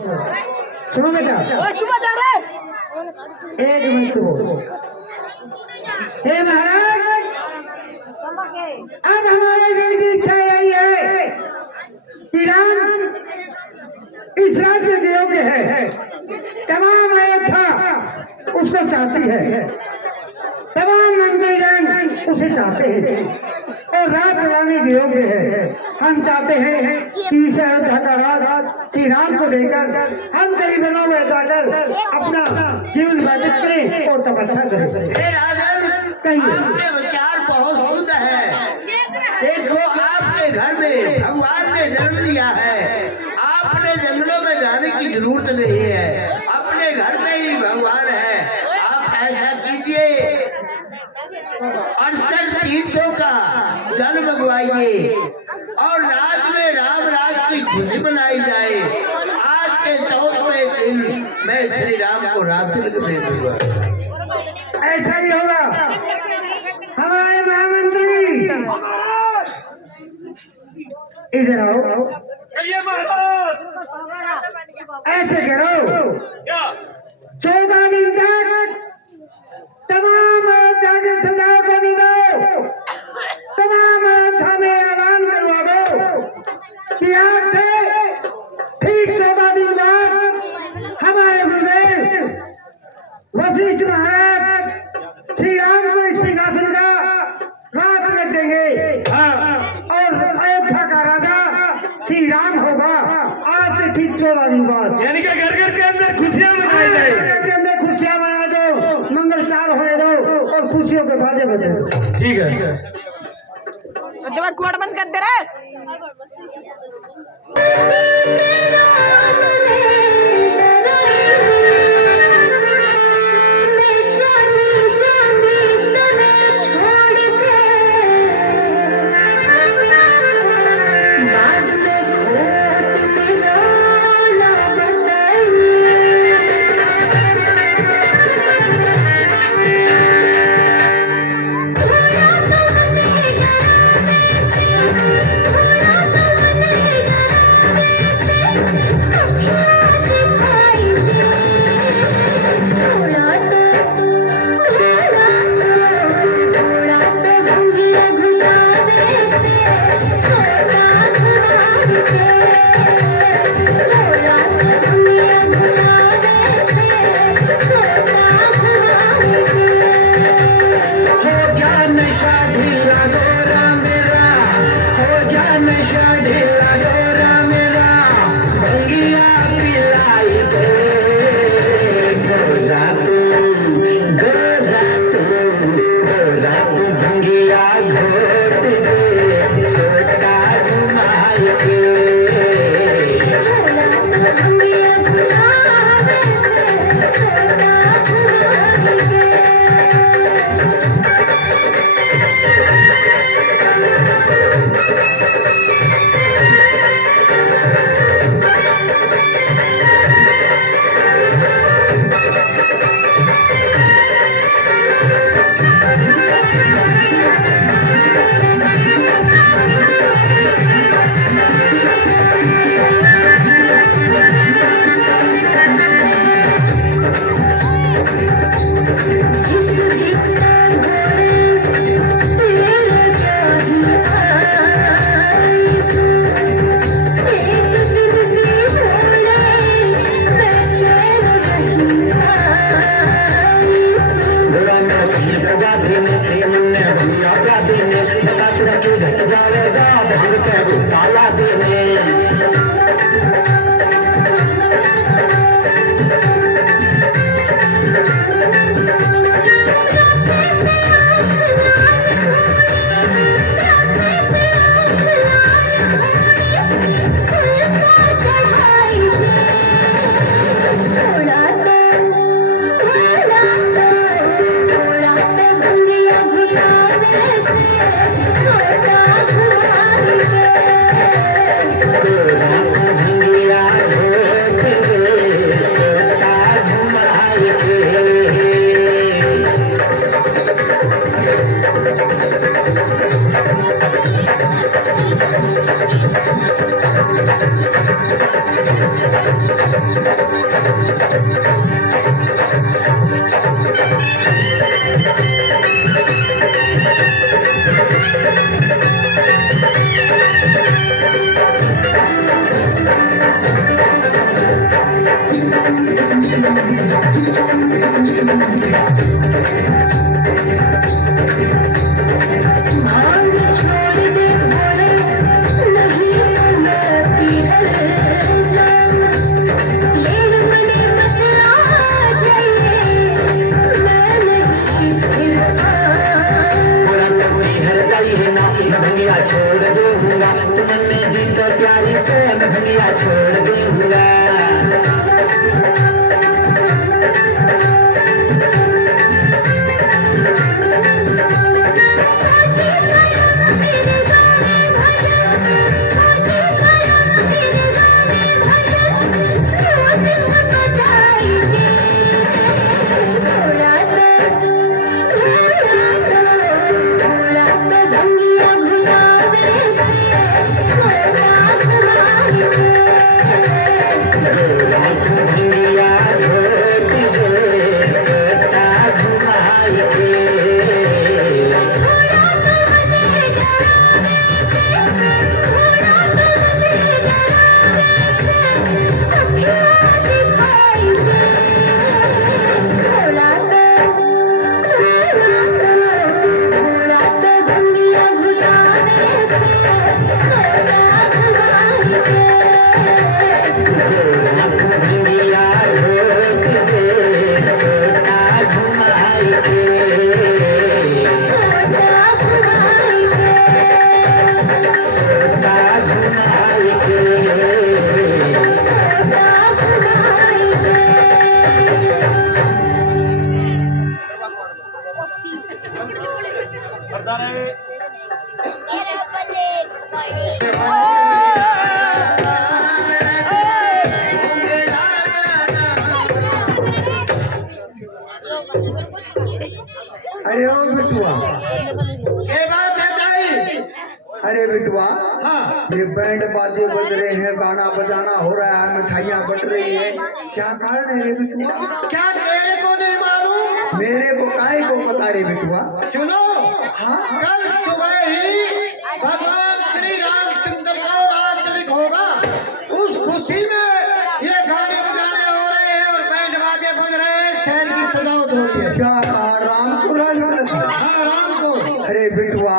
सुनो बेटा, चुप जा रे। एक मिनट रुको। हे महाराज, अब हमारे दिल की इच्छा यही है कि राम इस राज्य के योग्य है। तमाम अयोध्या उसको चाहती है, तमाम मंदिर उसे चाहते हैं और राज चलाने के योग्य है। हम चाहते हैं कि इस अयोध्या का राज श्री राम को देकर हम कहीं बनों में जाकर अपना जीवन व्यतीत करें और तपस्या करें। कहीं आपके विचार बहुत शुद्ध है। देखो, आपके घर में भगवान ने जन्म लिया है, आपने जंगलों में जाने की जरूरत नहीं है, अपने घर में ही भगवान है। आप ऐसा कीजिए, 68 तीर्थों का जल मंगवाइए और राज में राम राज की खुशी बनाई जाए। आज के 14वें दिन मैं श्री राम को रात्रि दे दूंगा। ऐसा ही होगा। हमारे महामंत्री इधर आओ। ऐसे करो, 14 दिन तक तमाम अयोध्या के सजाओं को निभाओ, तमाम अयोध्या में ऐलान करवा दो कि आज से ठीक 14 दिन बाद हमारे गुरुदेव वशिष्ठ महाराज श्री राम को इस सिंहासन का हाथ रख देंगे। और अयोध्या का राजा श्री राम होगा आज से ठीक 14 दिन बाद। यानी कि घर घर के अंदर खुशियां मनाई जाए, घर के अंदर खुशियां मना दो, मंगल चार होने दो और खुशियों के बाजे बजे। ठीक है। कोट बंद कर दे रहे। भंगिया छोड़ दूंगा तुमने जीत प्यारी से भंगिया छोड़ दूंगा अरे ओ बिटुआ ये बात है ताई। अरे बिटुआ हाँ ये बैंड बाजे बज रहे हैं गाना बजाना हो रहा है मिठाइयाँ बट रही है क्या कारण है रे बिटुआ? क्या तेरे को नहीं मालूम? मेरे को काहे को पता रे बिटुआ? सुनो हाँ कल सुबह ही भगवान श्री रामचंद्र का राजतिलक होगा। उस खुशी में ये गाने बजाने हो रहे हैं और बैंड बाजे बज रहे हैं शहर की सजावट हो रही है। क्या रामपुर? हाँ रामपुर। अरे बिटुआ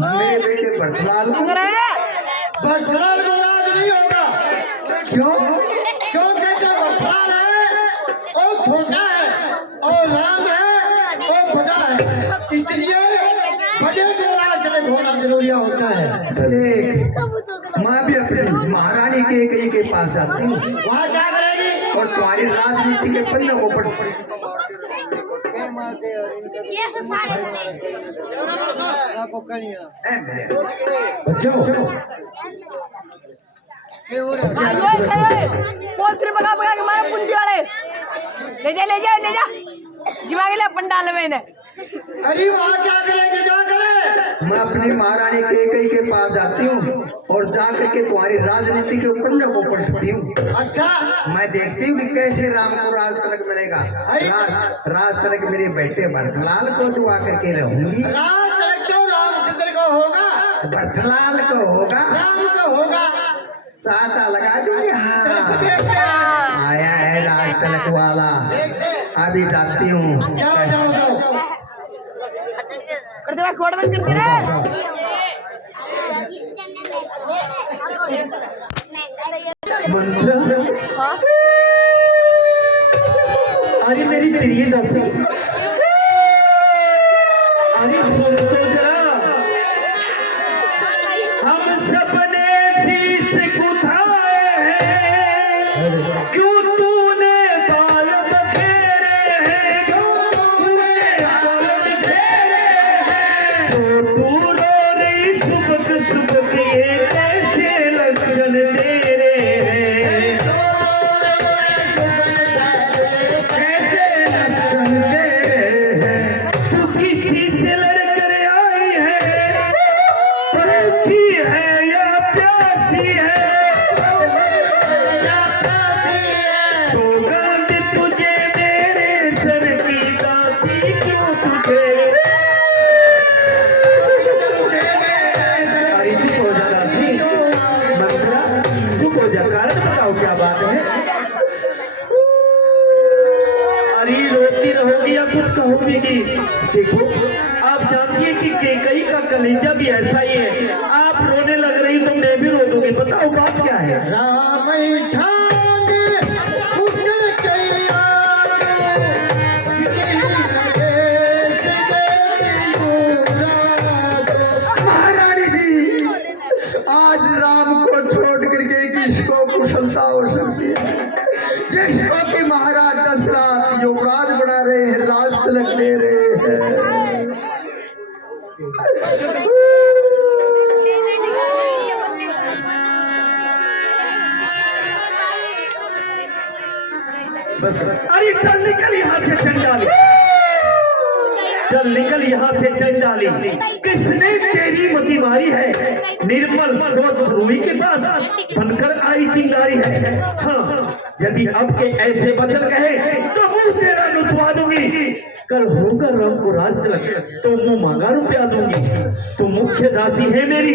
मेरे बेटे बरसलाल को बरसलाल को राज नहीं होगा। क्यों? क्योंकि जो बरसलाल है वो छोटा है और राम है वो बड़ा है, इसलिए बड़े को राज होना जरूरी होता है। मैं भी अपनी महारानी के पास जाती हूँ, वहाँ क्या करेगी और तुम्हारी राजनीति के पन्ने ऊपर पंडाल में। अरे वहाँ क्या करेंगे? क्या करें? मैं अपनी महारानी के पास जाती हूँ और जाकर के तुम्हारी राजनीति के ऊपर को पढ़ती हूँ। अच्छा मैं देखती हूँ कि कैसे राम को राज तिलक मिलेगा। राज तिलक मेरे बेटे भरतलाल को दुआ करके रहूंगी। राज तिलक तो रामचंद्र को होगा, भरतलाल को होगा, राम को होगा। साटा लगा दूंगी। हाँ आया है राज तिलक वाला। अभी जाती हूँ। करते हुए कोड बंद करते रहे। हाँ? अरे मेरी प्रिय दर्शक अरे सुन तो जरा हम सपने शीश उठाए हैं क्यों तूने बाल बखेरे हैं क्यों तूने बाल बखेरे हैं तो तू रो रही सुबह सुबह ये कैसे लक्षण तेरे हैं कैसे लक्षण तेरे अरे रोती रहोगी या कुछ कहोगी कि देखो आप जानती है कि कई का कलेजा भी ऐसा ही है। आप रोने लग रही तो मैं भी रो दूंगी। बताओ बात क्या है? महारानी जी, आज राम को छोड़ करके किसको कुशलता हो सकती है? जिसको कि महाराज दशरथ युवराज बना रहे हैं, राज तिलक दे रहे हैं। बस अरे चल निकल यहाँ से चंडाली, चल निकल यहाँ से चंडाली। किसने तेरी मती मारी है? निर्मल स्वच्छ रूही के पास बनकर आई चिंगारी है। हाँ, यदि अब के ऐसे वचन कहे तो मुंह तेरा लुचवा दूंगी। कल होगा राम को राज तिलक तो मुंह मांगा रुपया दूंगी। तो मुख्य दासी है मेरी,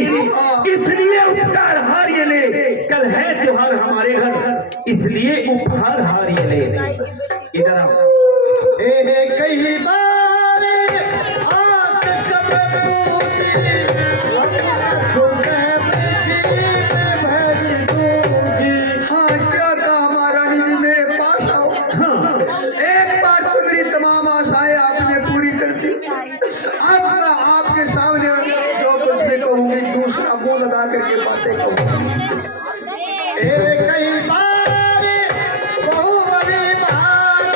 इसलिए उपकार हार ये ले। कल है त्योहार हमारे घर, इसलिए उपहार हार ये ले। इधर आओ। कई बार हाँ, क्या कहा महारानी जी, मेरे पास आओ। एक बार तो मेरी तमाम आशाएं आपने पूरी कर दी। अब मैं आपके सामने जो कुछ भी कहूंगी दूसरा मुंह लगा करके बातें कहूंगी। कई बार बहु बड़ी बात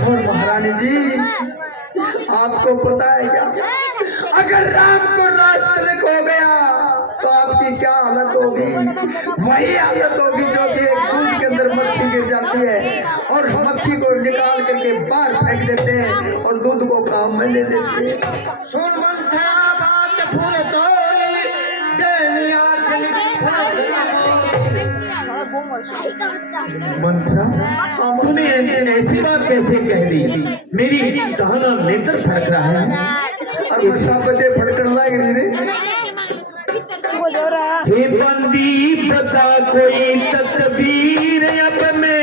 और महारानी जी, आपको पता है क्या, अगर राम को राज तिलक हो गया तो आपकी क्या हालत होगी? वही हालत होगी जो कि एक दूध के अंदर मक्खी गिर जाती है और मक्खी को निकाल करके बाहर फेंक देते हैं और दूध को काम में ले लेते हैं। सुन मंत्रा, तूने ऐसी बात कैसे कह दी? मेरी कहना नेत्र फड़क रहा है। और सापते फड़कन लाग रही रे। हे बंदी बता कोई तस्वीर अब मैं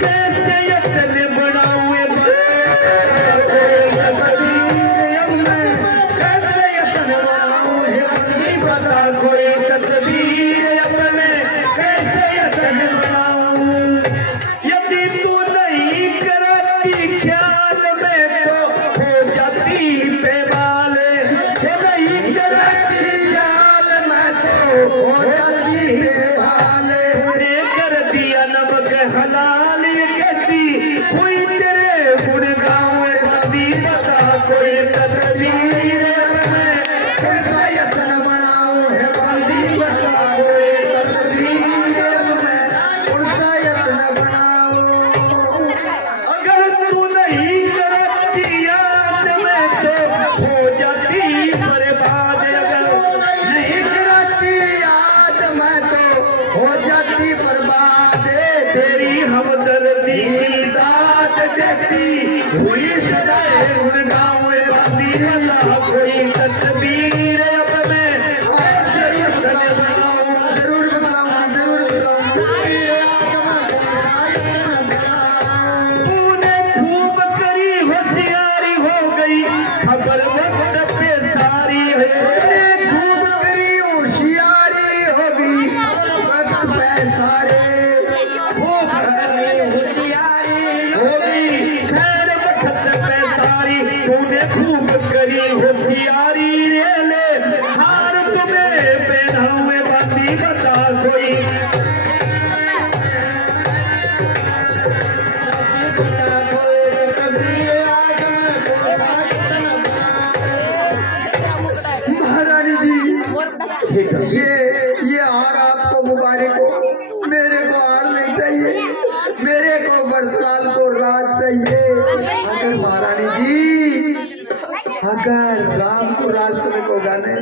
कैसे यत्न बनाऊं? बता कोई तस्वीर अब मैं कैसे यत्न बनाऊं? यदि तू नहीं करती ख्याल में तो हो जाती बेवाल। नहीं करती ख्याल में तो हो जाती बेहाल। कर दिया नमक हलाल कहती हुई तेरे गुण गाँव नदी। बता कोई तस्वीर में कैसा यत्न बनाऊं है बंदी, बता कोई तस्वीर में कैसा यत्न बनाऊं? अगर तू नहीं करती याद में तो हो जाती बर्बाद। अगर नहीं करती याद में तो हो जाती बर्बाद। तेरी हमदर्दी की दात देती हुई सदाए गुण गाँव नदी। बता कोई तस्वीर अब मैं कैसे यत्न बनाऊं? जरूर बताऊंगा, जरूर तूने खूब करी होशियारी हो गई खबर वक्त पे सारी है। खूब करी होशियारी होगी वक्त पे सारे। खूब करी होशियारी हो गई खैर वक्त पे सारी। तूने खूब करी होशियारी रे ले हार तुम्हें पहनावे बंदी। बता कोई महारानी जी, ये हार आपको मुबारक हो। मेरे को हार नहीं चाहिए, मेरे को बरसाल को राज चाहिए। अगर महारानी जी, अगर राम को रास्ते में को गाने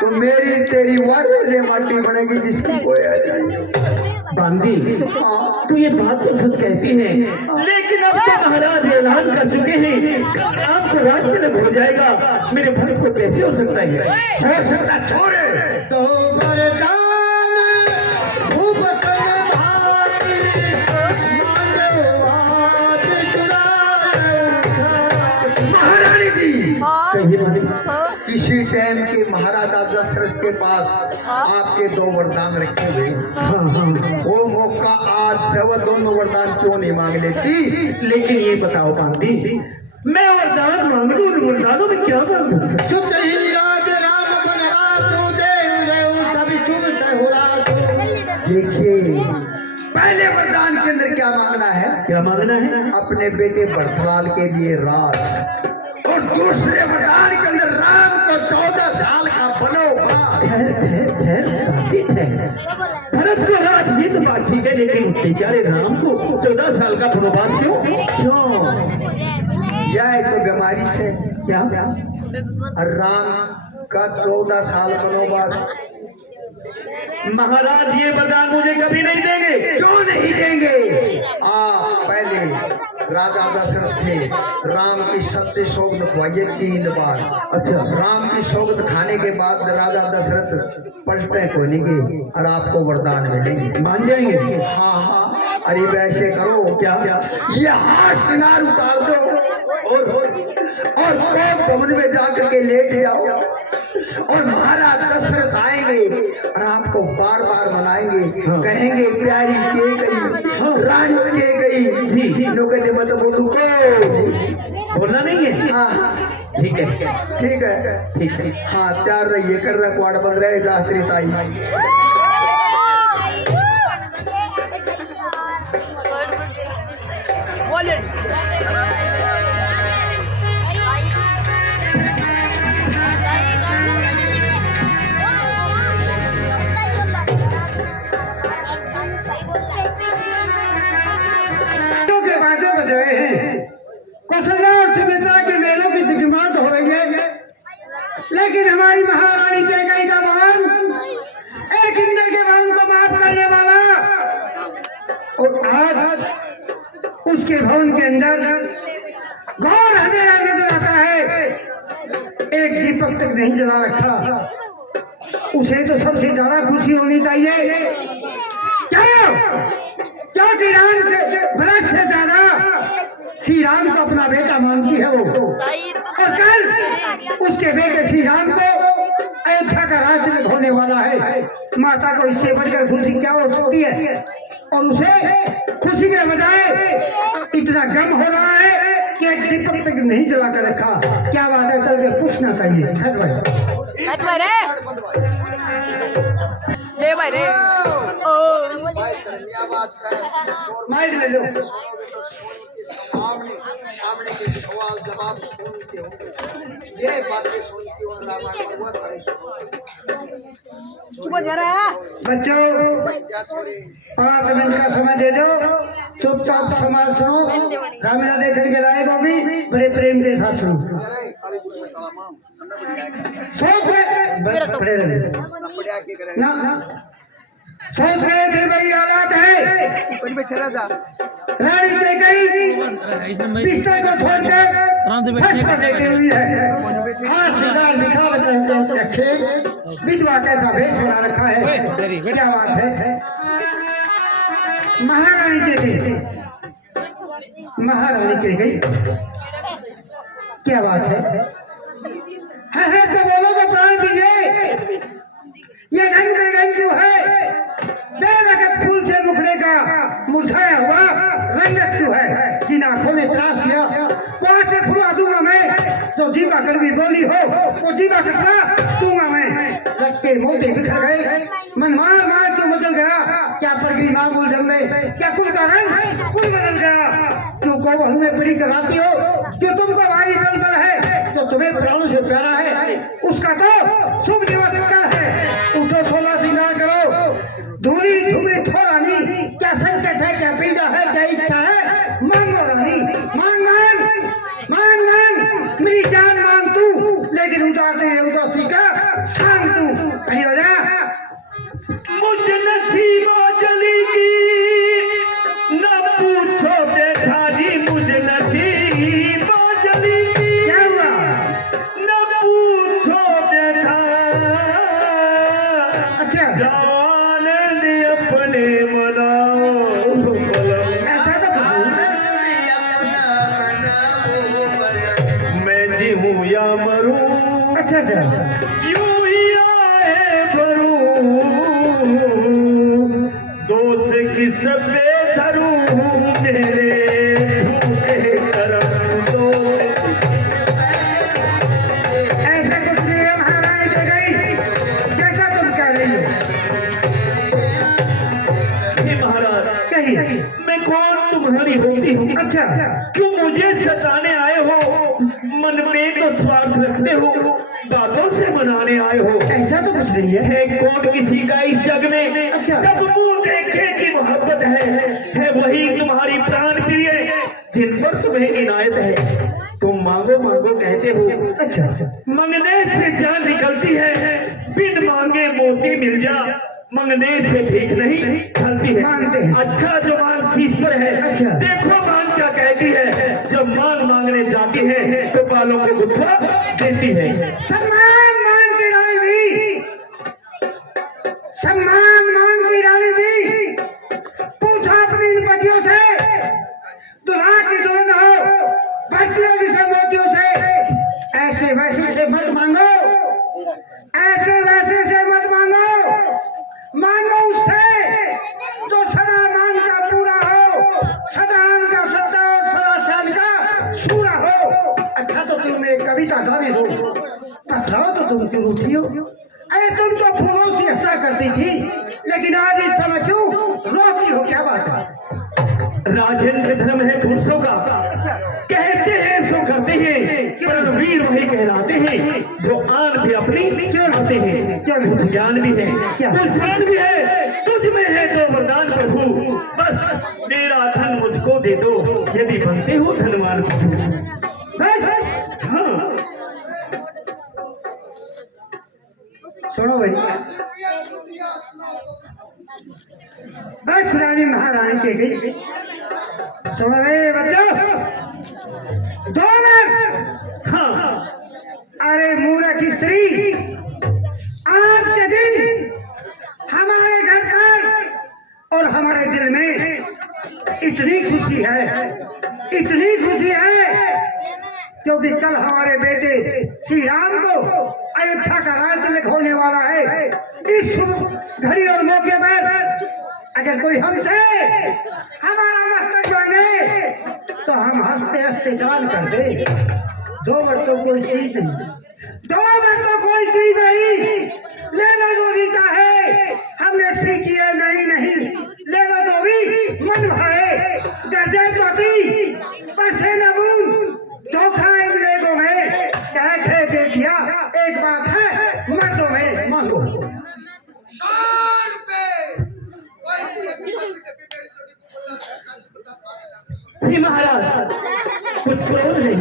तो मेरी तेरी वारे माटी बनेगी जिसकी कोई आ जाए। बांदी तू ये बात तो सच कहती है, लेकिन अब तो महाराज ऐलान कर चुके हैं राम को रास्ते में खो जाएगा, मेरे भक्त को कैसे हो सकता है? हो सकता छोड़े तो मरदान महारानी जी कहिए बांदी। किसी टाइम के महाराजा दशरथ के पास आपके 2 वरदान रखे हुए, वो मौका आज से वो दोनों वरदान क्यों नहीं मांग लेती? लेकिन ये बताओ बांदी, मैं वरदान मांग लूं, उन वरदानों में क्या मांगू? शुद्ध ही राज राम बनवासु देव सभी चुनते हो राजू। देखिए पहले वरदान के अंदर क्या मांगना है? क्या मांगना है? अपने बेटे भरतलाल के लिए राज, और दूसरे वरदान के अंदर राम को 14 साल का बनोगा। ठहर ठहर ठहर काशी ठहर, भरत को राज ये तो बात ठीक है, लेकिन बेचारे राम को 14 साल का वनवास क्यों? यह तो बीमारी से क्या? और राम का 14 साल वनवास महाराज ये वरदान मुझे कभी नहीं देंगे। क्यों नहीं देंगे? पहले राजा दशरथ ने राम की सबसे सौगंध खुआई 3 बार। अच्छा। राम की सौगंध खाने के बाद राजा दशरथ पलटे को नहीं गए और आपको वरदान मिलेंगे। मान जाएंगे? हाँ। अरे वैसे करो, क्या? ये हाथ श्रृंगार उतार दो और भवन में जाकर के लेट जाओ, और महाराज दशरथ आएंगे और आपको बार बार मनाएंगे। कहेंगे प्यारी के गई, रानी के गई, लोग कहते मत बोलू को बोलना नहीं है। हाँ ठीक है ठीक है ठीक है। हाँ तैयार रहिए, कर रहा क्वाड बंद रहे शास्त्री ताई। कौशल्या और सुमित्रा के मेलों की दिग्मांत हो रही है, लेकिन हमारी महारानी कैकेयी का भवन एक इंद्र के भवन को माफ करने वाला, और आज उसके भवन के अंदर घोर अंधेरा नजर आता है। एक दीपक तक नहीं जला रखा, उसे तो सबसे ज्यादा खुशी होनी चाहिए। क्योंकि राम से भरत से ज्यादा श्री राम को अपना बेटा मानती है वो, और कल उसके बेटे श्री राम को अयोध्या का राज्य होने वाला है। माता को इससे बढ़कर खुशी क्या हो सकती है? और उसे खुशी के बजाय इतना गम हो रहा है कि एक दीपक तक नहीं जला कर रखा। क्या बात है? चल के पूछना चाहिए। ले भाई रे माइक ले लो। सामने के सवाल जवाब सुनते होंगे, ये बातें सुनती हो बच्चों 5 मिनट का समय दे दो, चुपचाप समाज सुनो, कामना देखने के लायक होगी, बड़े प्रेम के साथ सुनो। सोच रहे थे भाई हालात है, रानी कैकेयी पिस्टल को छोड़कर फंस पर लेटी हुई है, हाथ सिगार निकाल रखे, विधवा कैसा भेष बना रखा है। क्या बात है? महारानी कैकेयी, महारानी कैकेयी, क्या बात है? तो बोलो तो प्राण दीजिए। ये रंग बेरंग क्यों है? बेवकूफ फूल से मुखड़े का मुरझाया हुआ रंग क्यों है? जिन आंखों ने त्रास दिया वहां से फुला दूंगा मैं। जो जीवा कड़वी बोली हो वो जीवा कटवा दूंगा मैं। सबके मोती बिखर गए, मन मार मार क्यों बदल गया? क्या पड़ गई मामूल जंग में? क्या कुल का रंग कुल बदल गया? क्यों को में बड़ी कराती हो? क्यों तुमको भारी बल बल है तो तुम्हें प्राणों से प्यारा है? उसका तो शुभ दिवस का है। उठो 16 श्रृंगार करो, धूली धूली थो रानी। क्या संकट है, क्या पीड़ा है, क्या इच्छा है? मांगो रानी, मांग मांग मांग मांग, मेरी जान मांग तू, उतारते हैं उदासी का शाम तू खड़ी हो जा। मुझ नसीबा जली की न पूछो बेटा जी, मुझ नसीबा जली की क्या हुआ? न पूछो बेटा। अच्छा जान दे अपने मनाओ बलम, ऐसा तो मैं जीऊँ या मरूं अच्छा अच्छा यूं ही आए भरूं, दोस्त की सबे धरूं मेरे झूठे करम दोस्त। ऐसा कुछ नहीं है महारानी दे गई जैसा तुम कह रही हो। हे महाराज, कही मैं कौन तुम्हारी होती हूँ? अच्छा क्यों मुझे सताने आए हो? मन में तो स्वार्थ रखते हो, बातों से मनाने आए हो। ऐसा तो कुछ नहीं है। है कौन किसी का इस जग में अच्छा। सब मुंह देखे की मोहब्बत है वही तुम्हारी प्राण प्रिय जिन पर तुम्हें इनायत है। तुम मांगो मांगो कहते हो, अच्छा मंगने से जान निकलती है, बिन मांगे मोती मिल जा, मंगने से भीख नहीं खलती है। मांगते हैं। अच्छा जो मांग शीश पर है, अच्छा। देखो मांग क्या कहती है। जब मांग मांगने जाती है तो बालों को गुत्था देती है। सम्मान मान की रानी भी, सम्मान मान की रानी भी पूछा अपनी इन पतियों से, दुल्हा की दुल्हन हो, पतियों की से मोतियों से, ऐसे वैसे से मत मांगो, ऐसे वैसे से मत मांगो, मांगो उससे जो सदा मान का पूरा हो, सदान का सत्ता और सदा शान का सूरा हो। अच्छा तो तुम एक कविता गाने दो, पकड़ाओ तो तुम क्यों रूठी हो? अरे तुम तो फूलों से हंसा करती थी, लेकिन आज इस समय क्यों रोती हो? क्या बात है? राजेंद्र धर्म है पुरुषों का, कहते हैं सो करते हैं, रणवीर वही कहलाते हैं जो आन भी अपनी आते हैं। क्या कुछ ज्ञान भी है, कुछ ध्यान भी है, तुझ में है तो वरदान प्रभु, बस मेरा धन मुझको दे दो, यदि बनते हो धनवान प्रभु। बस हाँ सुनो भाई, बस रानी महारानी के गई। सुनो रे बच्चों, 2 मिनट। हाँ अरे मूर्ख स्त्री, आज के दिन हमारे घर पर और हमारे दिल में इतनी खुशी है, इतनी खुशी है, क्योंकि कल हमारे बेटे श्री राम को अयोध्या का राज्य तिलक होने वाला है। इस शुभ घड़ी और मौके पर अगर कोई हमसे हमारा मस्तक मांगे तो हम हंसते हंसते दान कर दे। 2 मिनट तो कोई चीज नहीं, 2 मिनट तो कोई चीज नहीं, ले लो जो भी चाहे, हमने सीखी है नहीं नहीं, ले लो जो भी मन भाए, गरजे तो दी पैसे न बूंद, धोखा अंग्रेजों में कह दे दिया। एक बात है मर्दों में मांगो। हे महाराज, कुछ क्रोध नहीं,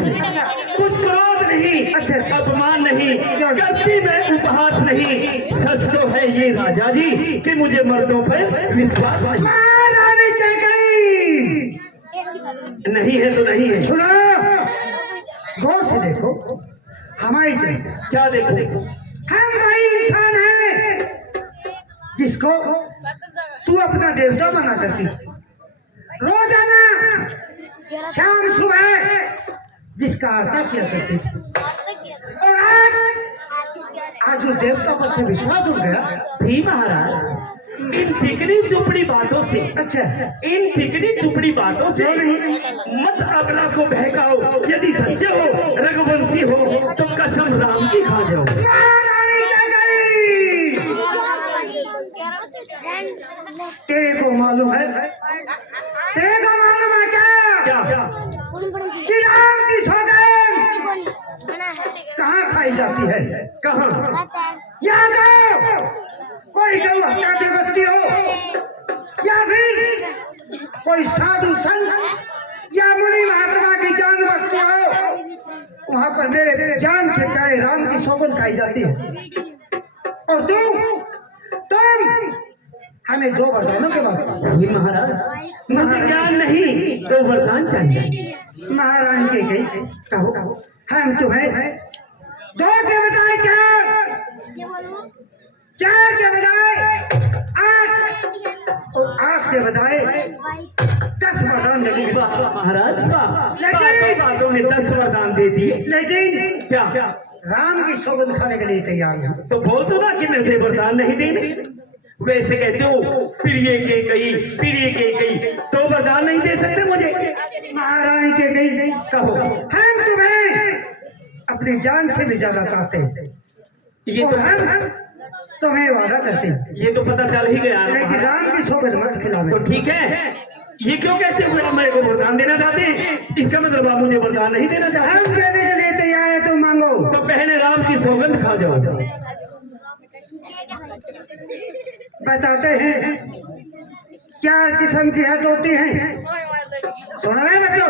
कुछ क्रोध नहीं, अच्छा। अपमान नहीं, गलती में उपहास नहीं, सच तो है ये राजा जी कि मुझे मर्दों पर विश्वास नहीं। महारानी कह गई, नहीं है तो नहीं है। सुनो गौर से देखो, हमारी तरह क्या देखो? हम वही इंसान हैं जिसको तू अपना देवता बना करती, रोजाना शाम सुबह जिसका आरता किया करती थी, और आज उस देवता पर से विश्वास उठ गया। जी महाराज, इन चिकनी चुपड़ी बातों से, अच्छा इन चिकनी चुपड़ी बातों से मत अगला को बहकाओ। यदि सच्चे हो, रघुवंशी हो, तो कसम राम की खा जाओ। महारानी क्या गई, तेरे को मालूम है, तेरे को मालूम है क्या क्या? कि राम की सौगंध कहाँ खाई जाती है? कहाँ? याद हो, कोई गौ हत्या की बस्ती हो, या फिर कोई साधु संत या मुनि महात्मा की जान बस्ती हो, वहाँ पर मेरे जान से प्यारे राम की सौगंध सौगंध खाई जाती है। और तुम हमें दो वरदानों के वास्ते। ये महाराज मुझे ज्ञान नहीं तो वरदान चाहिए। महारानी के गई कहो हम तुम्हें दो के बजाय चार के बजाय 8 और 8 के बजाय 10 वरदान देंगे। महाराज बातों में 10 वरदान दे दिए, लेकिन क्या राम की सौगंध खाने के लिए तैयार हूँ। तो बोल दो ना कि मुझे वरदान नहीं देने। वैसे कहते हो फिर ये के गई तो वरदान नहीं दे सकते मुझे। महारानी के गई कहो हम तुम्हें अपनी जान से भी ज्यादा चाहते हैं। ये तो हम तुम्हें वादा करते हैं। ये तो पता चल ही गया, लेकिन राम की सौगंध मत खिलाओ। तो ठीक है, ये क्यों कहते हो मेरे को वरदान देना चाहते हैं? इसका मतलब आप मुझे वरदान नहीं देना चाहते। हम देने के लिए तैयार है, तुम मांगो। तो पहले राम की सौगंध खा जाओ। बताते हैं 4 किस्म की हट होती हैं। सुना है बच्चों?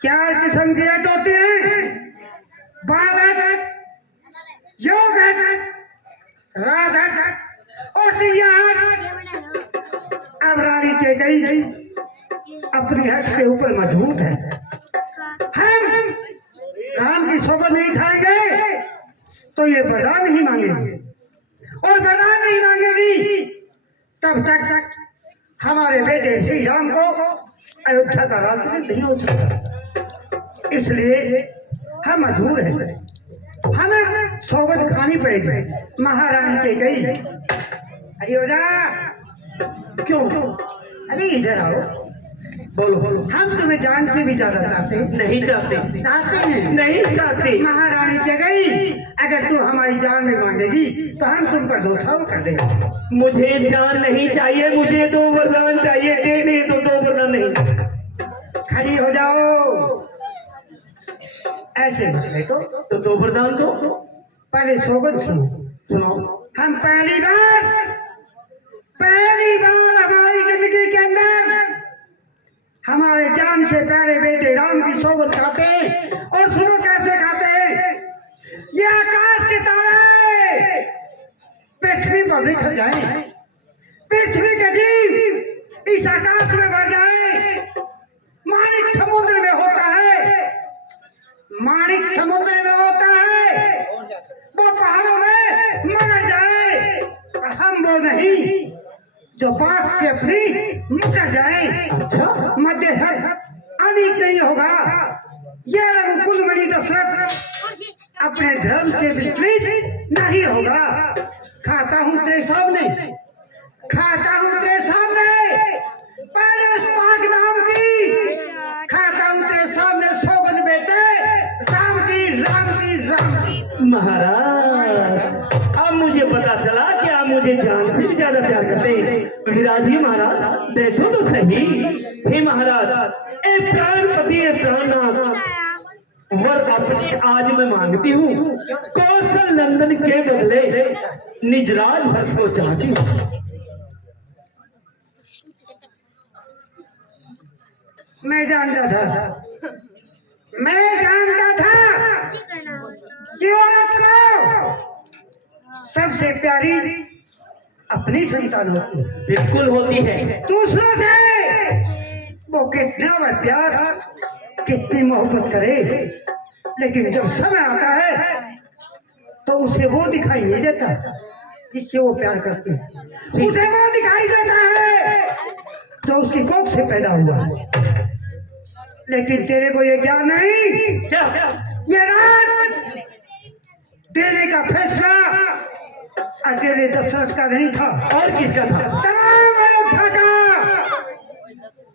4 किस्म की हट होती हैं। बाल हट, योग हट, रात हट और दिया हट। अब रानी के गई अपनी हट के ऊपर मजबूत है। हम राम की सौगंध नहीं खाएंगे तो ये वरदान नहीं मांगेगी, और वरदान नहीं मांगेगी तब तक हमारे बेटे श्री राम को अयोध्या का राज्य नहीं हो सकता। इसलिए हम अधूर हैं, हमें सौगंध खानी पड़ेगी। महारानी के गई अरे हो जा क्यों? अरे इधर आओ, बोलो। हम तुम्हें जान से भी ज्यादा चाहते नहीं चाहते हैं। नहीं चाहते। महारानी के गई अगर तू हमारी जान में मांगेगी तो हम तुम पर दोषारोप कर देंगे। मुझे जान नहीं चाहिए, मुझे 2 वरदान चाहिए। देने तो 2 वरदान नहीं। खड़ी हो जाओ, ऐसे मत बैठो। तो 2 वरदान दो। पहले सौगंध सुनो। हम पहली बार हमारी जिंदगी के अंदर हमारे जान से प्यारे बेटे राम की सौगंध खाते हैं। और सुनो कैसे खाते हैं। ये आकाश के तारे पृथ्वी पर बिखर जाए, पृथ्वी के जीव इस आकाश में भर जाए। माणिक समुद्र में होता है, माणिक समुद्र में होता है, वो पहाड़ों में मर जाए। हम वो नहीं जो बात से अपनी मुकर जाए। अच्छा, मध्य अनिक नहीं होगा। यह रघुकुल मणि दशरथ अपने धर्म से विचलित नहीं होगा। खाता हूँ तेरे सामने, खाता हूँ तेरे सामने पहले उस पाक नाम की, खाता हूँ तेरे सामने सौगंध बेटे राम की। महाराज अब मुझे पता चला कि आप मुझे जान से भी ज्यादा प्यार करते हैं। विराज जी महाराज बैठो तो सही। हे महाराज, ए प्राणपति, ए प्राणनाथ, वर अपनी आज मैं मांगती हूँ। कौशल नंदन के बदले निजराज भर को चाहती हूँ। मैं जानता था कि औरत को सबसे प्यारी अपनी संतान होती है। बिल्कुल होती है। दूसरों से वो कितना बड़ा प्यार, कितनी मोहब्बत करे, लेकिन जब समय आता है तो उसे वो दिखाई नहीं देता जिससे वो प्यार करती है। उसे वो दिखाई देता है जो उसकी कोख से पैदा हुआ है। लेकिन तेरे को ये ज्ञान नहीं। क्या? ये रात देने का फैसला अकेले दशरथ का नहीं था। और किसका था? तमाम अयोध्या का,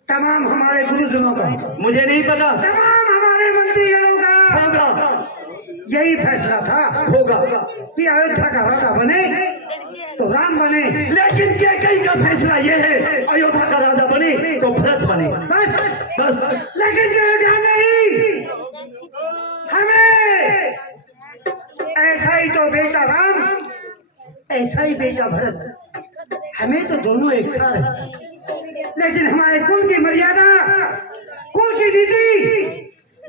तमाम हमारे गुरुजनों का, मुझे नहीं पता। तमाम हमारे मंत्रीगणों का होगा, यही फैसला था होगा कि अयोध्या का राजा बने तो राम बने। लेकिन कैकेयी का फैसला ये है, अयोध्या का राजा बने तो भरत बने। बस। लेकिन तेरे ध्यान नहीं, हमें ऐसा ही तो बेटा राम, ऐसा ही बेटा भरत, हमें तो दोनों एक साथ है। लेकिन हमारे कुल की मर्यादा, कुल की नीति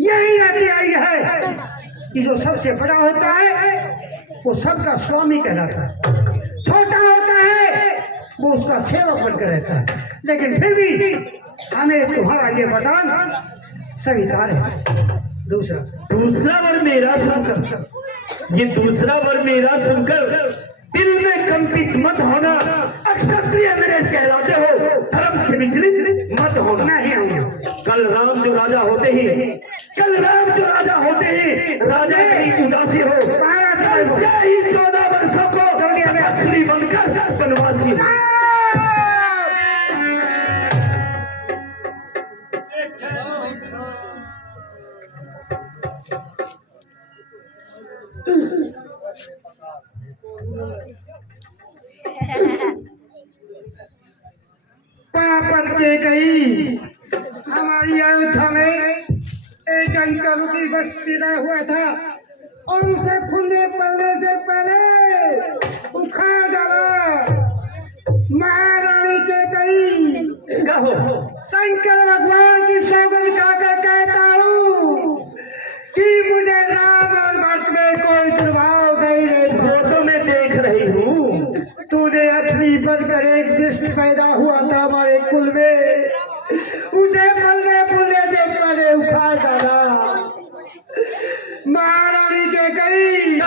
यही रहती आई है कि जो सबसे बड़ा होता है वो सबका स्वामी कहलाता है, छोटा होता है वो उसका सेवक बनकर रहता है। लेकिन फिर भी हमें तुम्हारा ये वरदान स्वीकार है। दूसरा वर मेरा सुनकर, ये दूसरा वर मेरा सुनकर दिल में कंपित मत होना। अक्षत्रिय अंग्रेज कहलाते हो, धर्म से विचलित मत होना। नहीं होगा। कल राम जो राजा होते ही राजा की उदासी हो, कल से ही 14 वर्षों को तपस्वी बनकर वनवासी हो। पापन के गई हमारी अयोध्या में एक अंकल की बस्ती रहा हुआ था और उसे फूलने पलने से पहले उखाड़ डाला। महारानी के गई शंकर भगवान की सौगंध खाकर कहता हूँ कि मुझे राम और भट्ट में कोई दुर्भाव नहीं रहता। वो तो मैं देख रही हूँ। तूने अथनी बनकर एक विष्णु पैदा हुआ था हमारे कुल में, उसे पलने फूलने से पहले उखाड़ डाला। महारानी के गई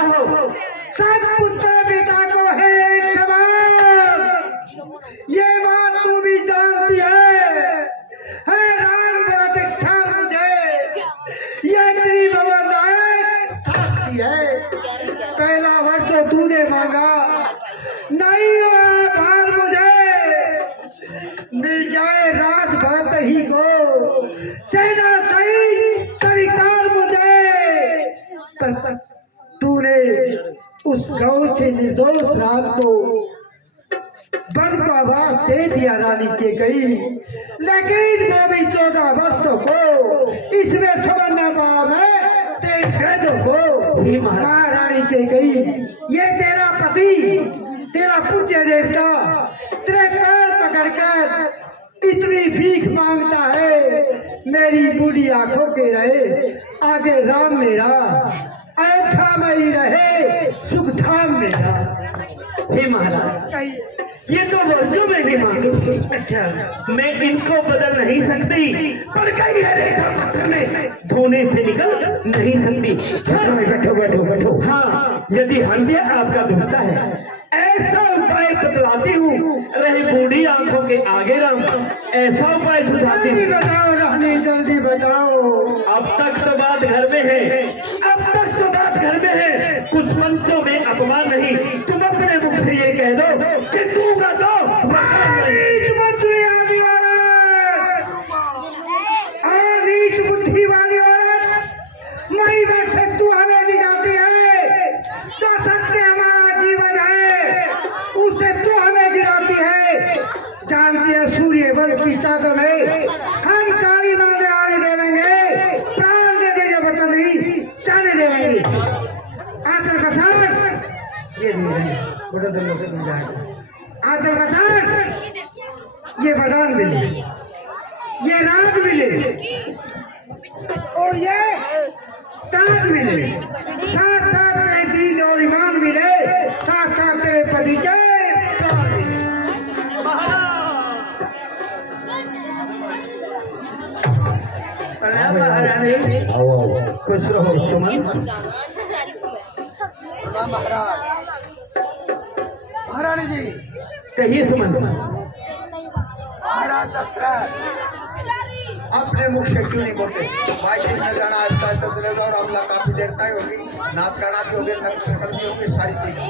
सब पुत्र पिता को है एक समान, ये बात तू भी जानती है राम बहुत एक साल मुझे ये तेरी भगवान साथी है। पहला वर्ष तो तूने मांगा नहीं भार मुझे मिल जाए रात भर ही को सेना सही स्वीकार मुझे। पर तूने उस गांव से निर्दोष रात को बन को आवाज दे दिया रानी के गई, लेकिन वो भी 14 वर्षों को इसमें समझना पाया मैं तेरे भेदों को। महारानी के गई ये तेरा पति तेरा पूज्य देवता तेरे पैर पकड़कर इतनी भीख मांगता है, मेरी बूढ़ी आंखों के रहे आगे राम मेरा, अयोध्या में ही रहे सुख धाम मेरा। हे महाराज, ये तो वर्षों में भी मांगी। अच्छा, मैं इनको बदल नहीं सकती, पर कहीं है रेखा पत्थर में धोने से निकल नहीं सकती। बैठो बैठो बैठो। हाँ, यदि हृदय आपका दुखता है ऐसा उपाय बतलाती हूँ, रहे बूढ़ी आंखों के आगे राम, ऐसा उपाय सुझाती हूँ। बताओ रानी जल्दी बताओ। अब तक तो बात घर में है, कुछ मंचों में अपमान नहीं। तुम अपने मुख से ये कह दो कि दूंगा तो रीच बुद्धि वाली औरत मई बैठ से तू हमें दिखाती है, जो सत्य हमारा जीवन है उससे तू हमें गिराती है। जानती है सूर्य वंश की चादर में हम काली मांगे आने देवेंगे, प्राण दे देंगे बचन नहीं जाने देवेंगे। आचल बसान ये बड़ा दिन से मिल जाएगा। आचल बसान ये वरदान मिले, ये रात मिले और ये ताज मिले, साथ साथ तेरे दीन और ईमान मिले, साथ साथ तेरे पति के प्राण मिले। महारानी खुश रहो सुमन। महारानी जी कहिए सुमन। महाराज दशरथ अपने मुख से क्यों नहीं बोलते? भाई जी में जाना आस्ता आस्ता चलेगा और हमला काफी देर तय होगी, नाच गाना भी होगी, नृत्य होगी, सारी चीजें।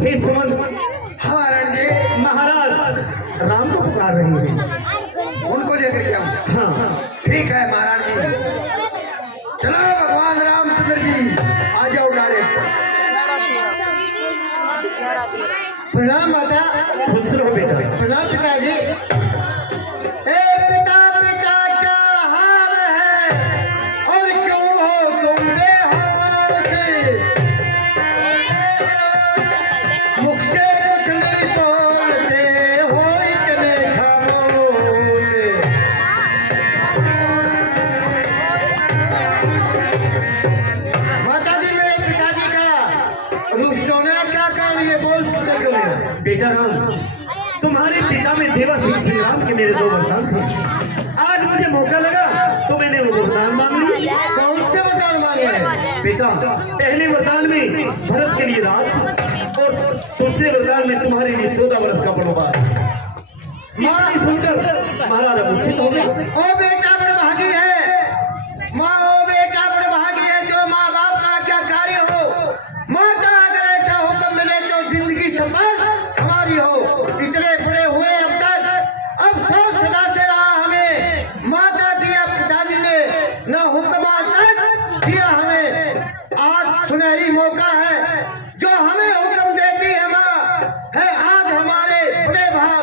हे सुमन। महारानी जी महाराज राम को पुकार रही है, उनको लेकर के आऊं। हाँ ठीक है महारानी जी, चलो भगवान रामचंद्र जी आ जाओ डायरेक्ट। प्रणाम माता। खुश रहो बेटा। प्रणाम पिताजी। पिता पिता क्या हाल है और क्यों हो तुम बेहोश? मुख से कुछ नहीं बोलते हो इतने खामोश। दुष्टों ने क्या कर ये बोल क्यों नहीं? बेटा राम, तुम्हारे पिता में देवासिंह श्री राम के मेरे 2 वरदान थे। आज मुझे मौका लगा तो मैंने वो वरदान मांग ली। कौन से वरदान मांगे हैं? बेटा, पहले वरदान में भरत के लिए राज और दूसरे वरदान में तुम्हारे लिए 14 वर्ष का वनवास। माँ सुनकर महाराजा मूर्छित हो गया। ओ बेटा बड़भागी है, माँ ओ बेटा बड़भागी है जो माँ बाप का आज्ञाकारी हो। माता अगर ऐसा हुक्म मिले तो जिंदगी संभल हमारी हो। इतने बड़े हुए अब तक अफसोस सदा से रहा हमें। माता दिया पिताजी ने न हुक्म आज तक दिया हमें। आज सुनहरी मौका है जो हमें हुक्म देती है माँ है। आज हमारे बड़े भाव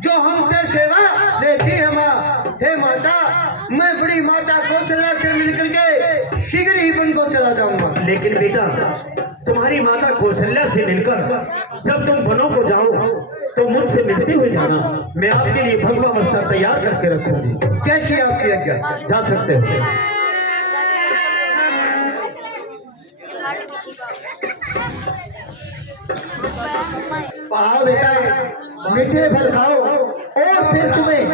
जो हमसे सेवा लेती है माँ। हे माता, मैं बड़ी माता कौशल्या से मिलकर के शीघ्र ही वन को चला जाऊंगा। लेकिन बेटा, तुम्हारी माता कौशल्या से मिलकर जब तुम वनों को जाओ तो मुझसे मिलते हुए जाना। मैं आपके लिए भगवा वस्त्र तैयार करके रखूंगी। जैसी आपकी आज्ञा। जा सकते हो। आओ बेटा, मीठे फल खाओ और फिर तुम्हें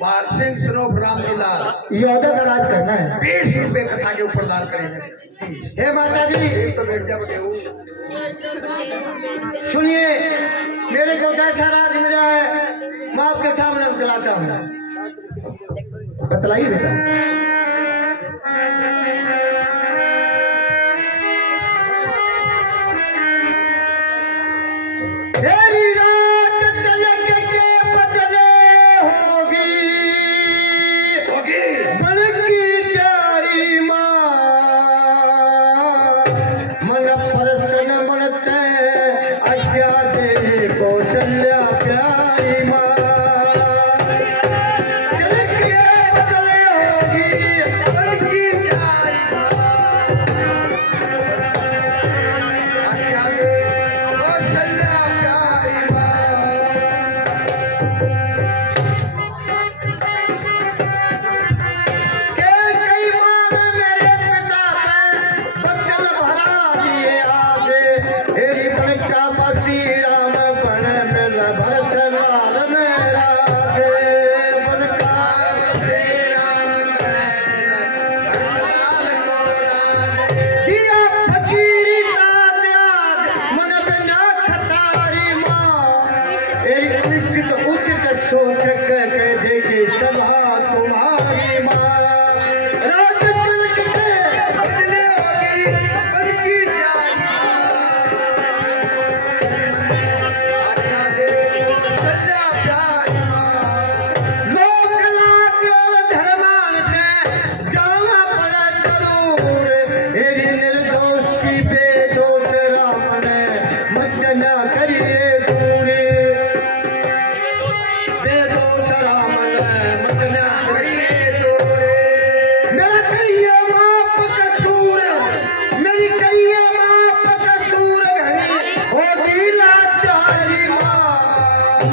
बारसिंह सरोफ रामलीला योद्धा का राज करना है। 20 रुपए कथा के ऊपर दान करेंगे। हे माता जी, तो बैठ जा बेटे। सुनिए, मेरे को कैसा राज मिला है मैं आपके सामने बतलाता हूँ। बतलाइए बेटा। तेरी रात तलक के बदले होगी मन की प्यारी माँ। मन परसन मनते आज्ञा दे कौशल्या प्यारी माँ। तलक के बदले होगी मन की प्यारी माँ। आज्ञा दे कौशल्या प्यारी माँ। के कई माँ मेरे पिता से बचन भरा दिए आगे। हेरी बन का बसी राम बन मिल भरत लाल मेरा गे। बन का बसी राम बन मिल भरत लाल दिया फकीरी का त्याग मन बिना खतारी माँ। एक उचित उचित सोच के देगी सलाह तुम्हारी माँ। रात तिलक के बदले होगी उनकी जान। आज्ञा दे कौशल्या प्यारी माँ। लोक लाज और धर्मान के जाना पड़ा जरूर। मेरी निर्दोषी बेदोष राम ने मत न करिए दूर। बेदोष राम ने मत न करिए दूर। मेरा करिए माफ कसूर, मेरी करिए माफ कसूर घनी होगी लाचारी माँ।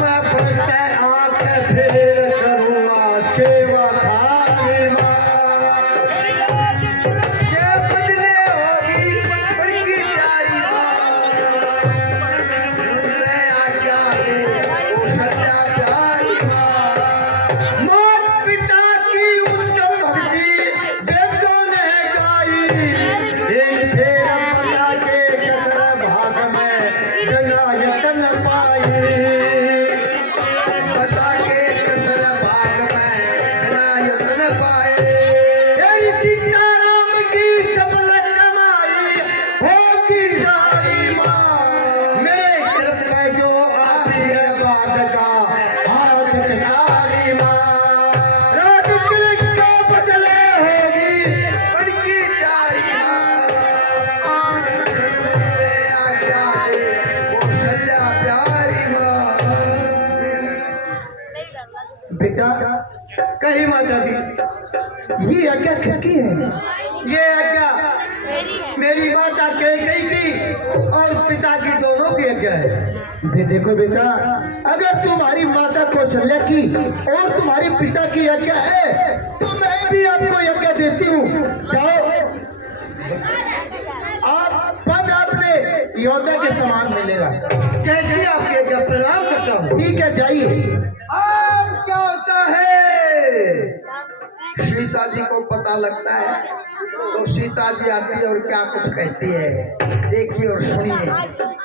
मैं पड़ते आंख फेर करूँगा सेवा थारी माँ। ये बदले होगी उनकी प्यारी माँ। मैं आज्ञा दे कौशल्या प्यारी माँ। मात पिता की उत्तम भक्ति वेदों ने गाई। एक फेर माता के कसर भाग में बिना यतन पाई। माता के कसर भाग में बिना यतन पाए। तेरी सीताराम की सफल कमाई होगी सारी माँ। मेरे सिर पे जो आशीर्वाद का हाथ सारी माँ। रात तिलक के बदले होगी उनकी प्यारी माँ। आज्ञा दे कौशल्या प्यारी माँ। बेटा, कही माता जी, ये आज्ञा किसकी है? ये आज्ञा मेरी माता कैकेयी की और पिता की दोनों की आज्ञा है। देखो बेटा, अगर तुम्हारी माता कौशल्या की और तुम्हारे पिता की आज्ञा है तो मैं भी आपको आज्ञा देती हूँ। जाओ, आप पद अपने योद्धा के समान मिलेगा। जैसे आपके आज्ञा, प्रणाम करता हूँ। ठीक है, जाइए। अब क्या होता है, सीता जी को पता लगता है तो सीता जी आती है और क्या कुछ कहती है, देखिए और सुनिए।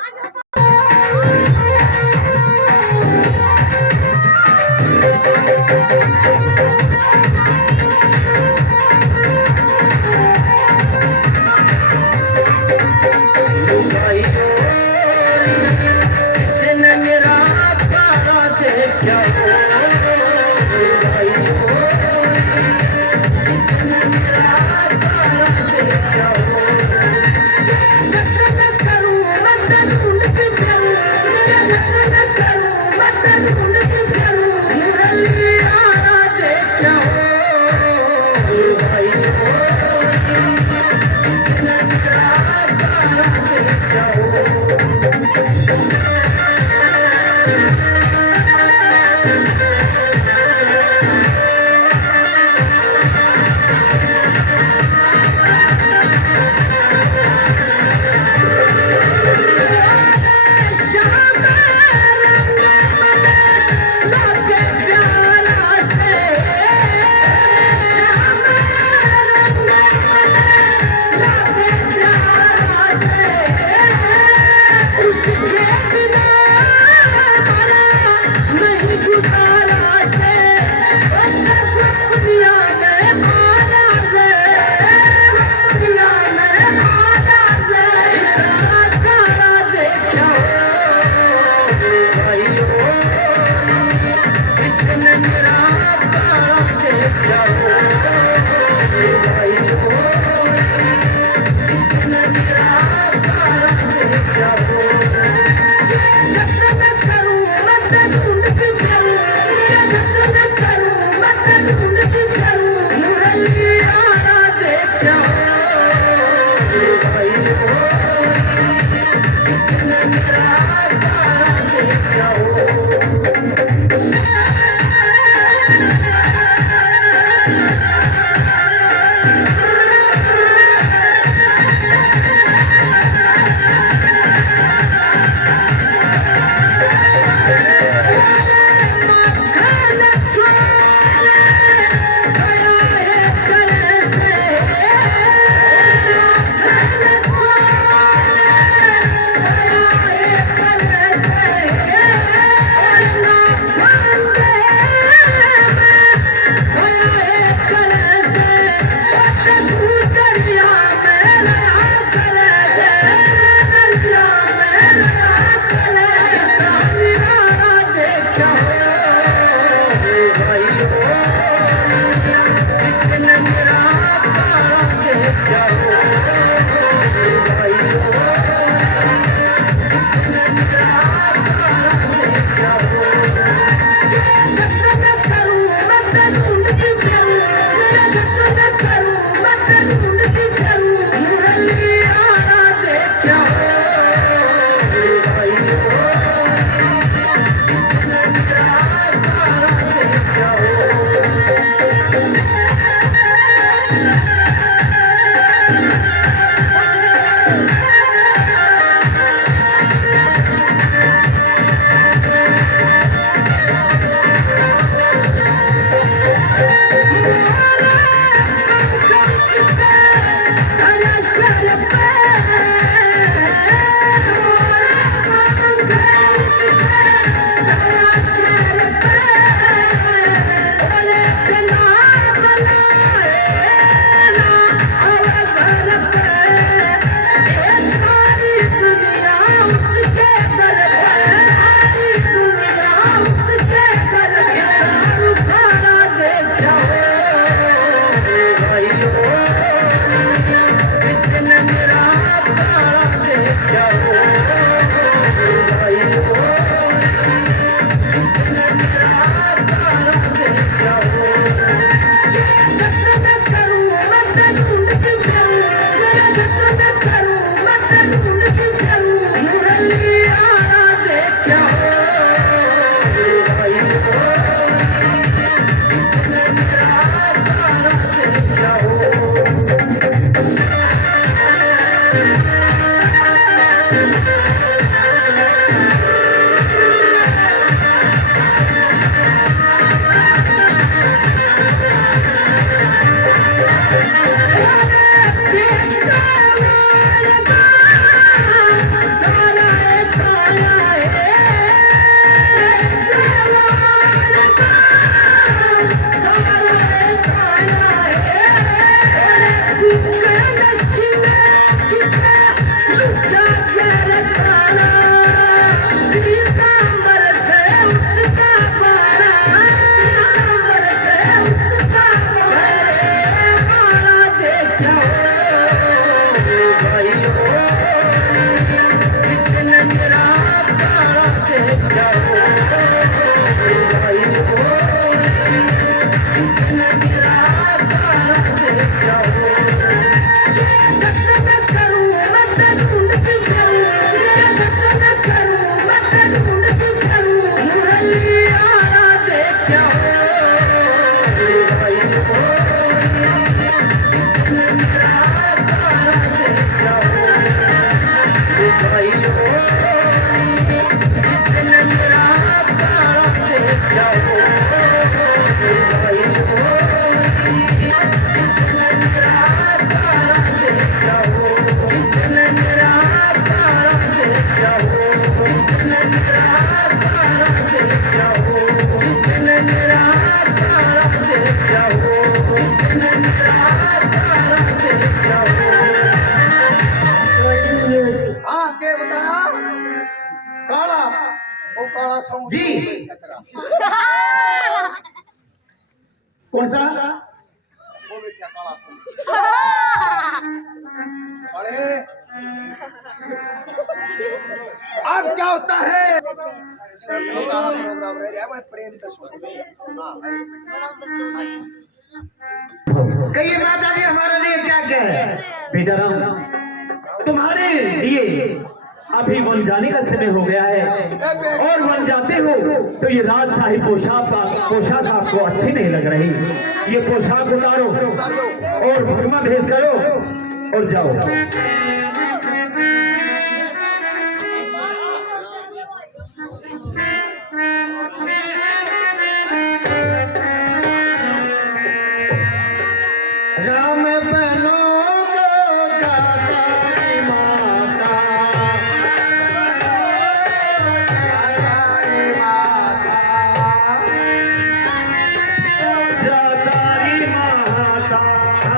भाई किसने मेरा तारा देखा हो भाई किसने मेरा तारा देखा हो किसने मेरा तारा देखा हो किसने मेरा तारा देखा हो किसने मेरा तारा देखा हो किसने मेरा तारा देखा हो। हाँ के बता काला वो काला सौ जी। कौन सा? वो भी क्या काला अरे अब क्या होता है प्रेम कहिए माता जी हमारे लिए क्या क्या है? बेटा राम तुम्हारे लिए अभी वन जाने का समय हो गया है और वन जाते हो तो ये राजशाही पोशाक आपको अच्छी नहीं लग रही। ये पोशाक उतारो और भगवा भेष करो और जाओ। राम बनो गो जाता माता जातारी माता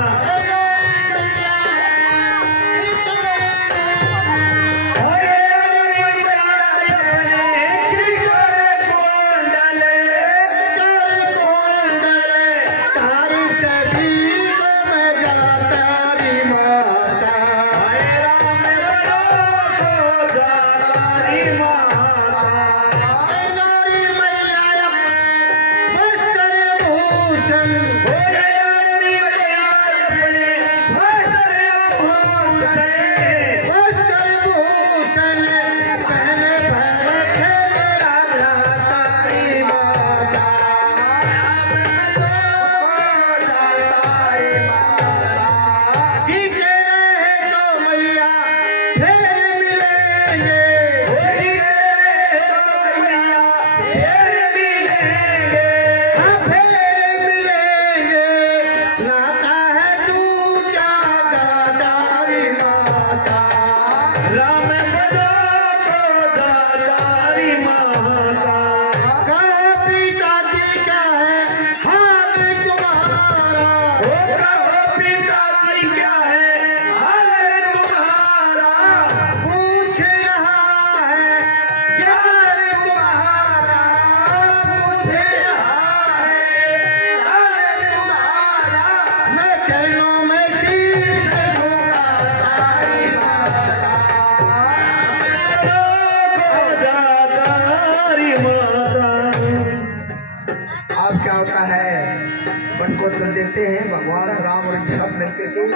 वन को चल देते हैं भगवान राम और सब मिलकर के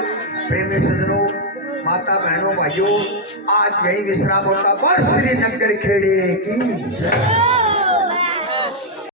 प्रेमी सजनों माता बहनों भाइयों आज यही विश्राम होता बस श्रीनगर खेड़े की